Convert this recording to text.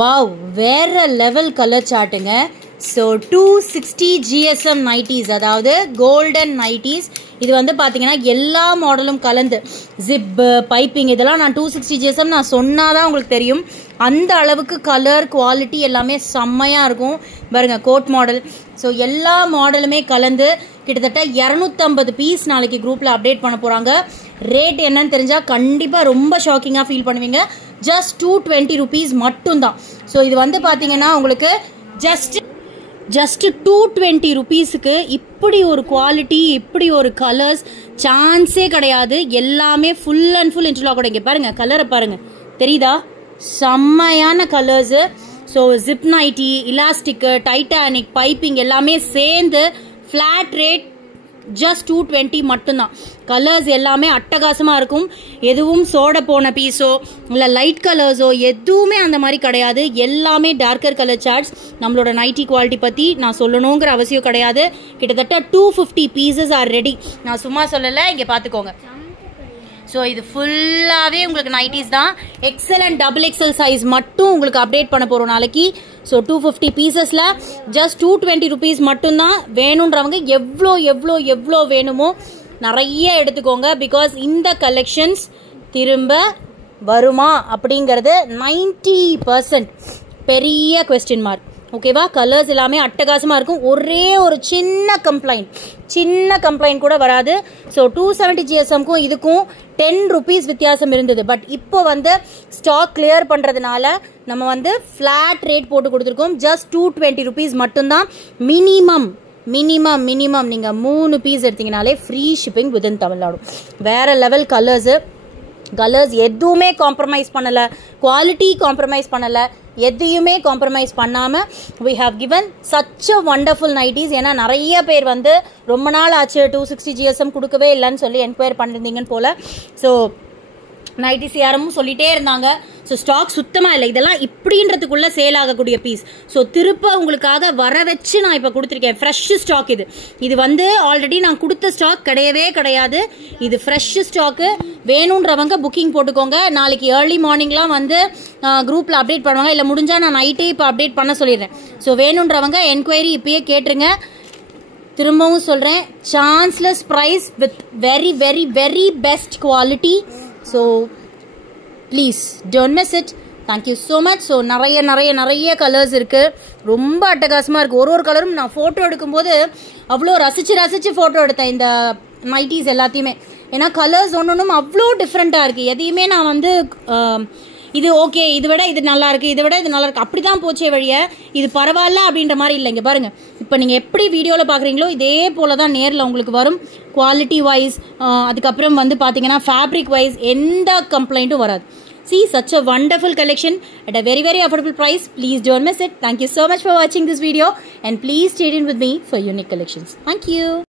Wow, வேற level colour சார்ட்டுங்க. So 260 GSM nighties, அதாவது கோல்டன் நைட்டிஸ். இது வந்து பார்த்தீங்கன்னா எல்லா மாடலும் கலந்து ஜிப்பு பைப்பிங் இதெல்லாம் நான் 260 GSM நான் சொன்னாதான் உங்களுக்கு தெரியும். அந்த அளவுக்கு கலர் குவாலிட்டி எல்லாமே செம்மையாக இருக்கும் பாருங்க. கோட் மாடல், ஸோ எல்லா மாடலுமே கலந்து கிட்டத்தட்ட 250 பீஸ் நாளைக்கு குரூப்பில் அப்டேட் பண்ண போகிறாங்க. ரேட் என்னன்னு தெரிஞ்சால் கண்டிப்பாக ரொம்ப ஷாக்கிங்காக ஃபீல் பண்ணுவீங்க. ஜஸ்ட் 220 rupees மட்டும்தான். ஸோ இது வந்து பார்த்தீங்கன்னா உங்களுக்கு ஜஸ்ட் 220 rupeesக்கு இப்படி ஒரு குவாலிட்டி, இப்படி ஒரு கலர்ஸ் சான்ஸே கிடையாது. எல்லாமே ஃபுல் அண்ட் ஃபுல் இன்டர்லாக் கூட. இங்கே பாருங்க, கலரை பாருங்க, தெரியுதா? செம்மையான colours. So zip nighty, elastic, titanic, piping எல்லாமே சேர்ந்து ஃப்ளாட் ரேட் ஜஸ்ட் 220 மட்டும்தான். கலர்ஸ் எல்லாமே அட்டகாசமாக இருக்கும். எதுவும் சோட போன பீஸோ இல்லை லைட் கலர்ஸோ எதுவுமே அந்த மாதிரி கிடையாது. எல்லாமே டார்க்கர் கலர் சார்ட்ஸ். நம்மளோட நைட்டி குவாலிட்டி பற்றி நான் சொல்லணுங்கிற அவசியம் கிடையாது. கிட்டத்தட்ட 250 pieces ஆர் ரெடி. நான் சும்மா சொல்லலை, இங்கே பார்த்துக்கோங்க. ஸோ இது ஃபுல்லாகவே உங்களுக்கு நைட்டிஸ் தான். எக்ஸலண்ட் டபுள் எக்ஸல் சைஸ் மட்டும் உங்களுக்கு அப்டேட் பண்ண போகிறோம் நாளைக்கு. ஸோ 250 பீசஸில் ஜஸ்ட் 220 rupees மட்டும்தான். வேணுன்றவங்க எவ்வளோ எவ்வளோ எவ்வளோ வேணுமோ நிறைய எடுத்துக்கோங்க. பிகாஸ் இந்த கலெக்ஷன்ஸ் திரும்ப வருமா அப்படிங்கிறது 90% பெரிய கொஸ்டின் மார்க். ஓகேவா? கலர்ஸ் எல்லாமே அட்டகாசமாக இருக்கும். ஒரே ஒரு சின்ன கம்ப்ளைண்ட் கூட வராது. ஸோ 270 GSMக்கும் இதுக்கும் 10 rupees வித்தியாசம் இருந்தது. பட் இப்போ வந்து ஸ்டாக் கிளியர் பண்ணுறதுனால நம்ம வந்து ஃப்ளாட் ரேட் போட்டு கொடுத்துருக்கோம். ஜஸ்ட் 220 rupees மட்டும்தான். மினிமம் நீங்கள் 3 பீஸ் எடுத்தீங்கனாலே ஃப்ரீ ஷிப்பிங் வித்தின் தமிழ்நாடு. வேறு லெவல் கலர்ஸ் எதுவுமே காம்ப்ரமைஸ் பண்ணலை, குவாலிட்டி காம்ப்ரமைஸ் பண்ணலை, எதையுமே காம்ப்ரமைஸ் பண்ணாமல் we have given such a wonderful nighties. ஏன்னா நிறைய பேர் வந்து ரொம்ப நாள் ஆச்சு 260 GSM கொடுக்கவே இல்லைன்னு சொல்லி என்கொயரி பண்ணியிருந்தீங்கன்னு போல். ஸோ நைட்டிஸ் யாரும் சொல்லிகிட்டே இருந்தாங்க. ஸோ ஸ்டாக் சுத்தமாக இல்லை. இதெல்லாம் இப்படின்றதுக்குள்ளே சேல் ஆகக்கூடிய பீஸ். ஸோ திருப்ப உங்களுக்காக வர வச்சு நான் இப்போ கொடுத்துருக்கேன். ஃப்ரெஷ் ஸ்டாக் இது வந்து ஆல்ரெடி நான் கொடுத்த ஸ்டாக் கிடையாது. இது ஃப்ரெஷ் ஸ்டாக்கு. வேணுன்றவங்க புக்கிங் போட்டுக்கோங்க. நாளைக்கு ஏர்லி மார்னிங்லாம் வந்து குரூப்பில் அப்டேட் பண்ணுவாங்க. இல்லை முடிஞ்சால் நான் நைட்டே இப்போ அப்டேட் பண்ண சொல்லிடுறேன். ஸோ வேணுன்றவங்க என்கொயரி இப்பயே கேட்டுருங்க. திரும்பவும் சொல்கிறேன், chanceless price with very very very best quality. So please don't miss it. Thank you so much. So நிறைய கலர்ஸ் இருக்குது. ரொம்ப அட்டகாசமாக இருக்குது. ஒரு கலரும் நான் ஃபோட்டோ எடுக்கும்போது அவ்வளோ ரசித்து ஃபோட்டோ எடுத்தேன் இந்த நைட்டிஸ் எல்லாத்தையுமே. ஏன்னா கலர்ஸ் ஒன்றும் அவ்வளோ டிஃப்ரெண்ட்டாக இருக்குது. எதையுமே நான் வந்து இது ஓகே, இதை விட இது நல்லா இருக்கு, அப்படி தான் போச்சே வழிய இது பரவாயில்ல அப்படின்ற மாதிரி இல்லை. இங்கே பாருங்கள், இப்போ நீங்கள் எப்படி வீடியோவில் பார்க்குறீங்களோ இதே போல தான் நேரில் உங்களுக்கு வரும். குவாலிட்டி வைஸ், அதுக்கப்புறம் வந்து பார்த்தீங்கன்னா ஃபேப்ரிக் வைஸ் எந்த கம்ப்ளைண்ட்டும் வராது. See, such a wonderful collection at a very very affordable price. Please don't miss it. Thank you so much for watching this video and please stay tuned with me for unique collections. Thank you.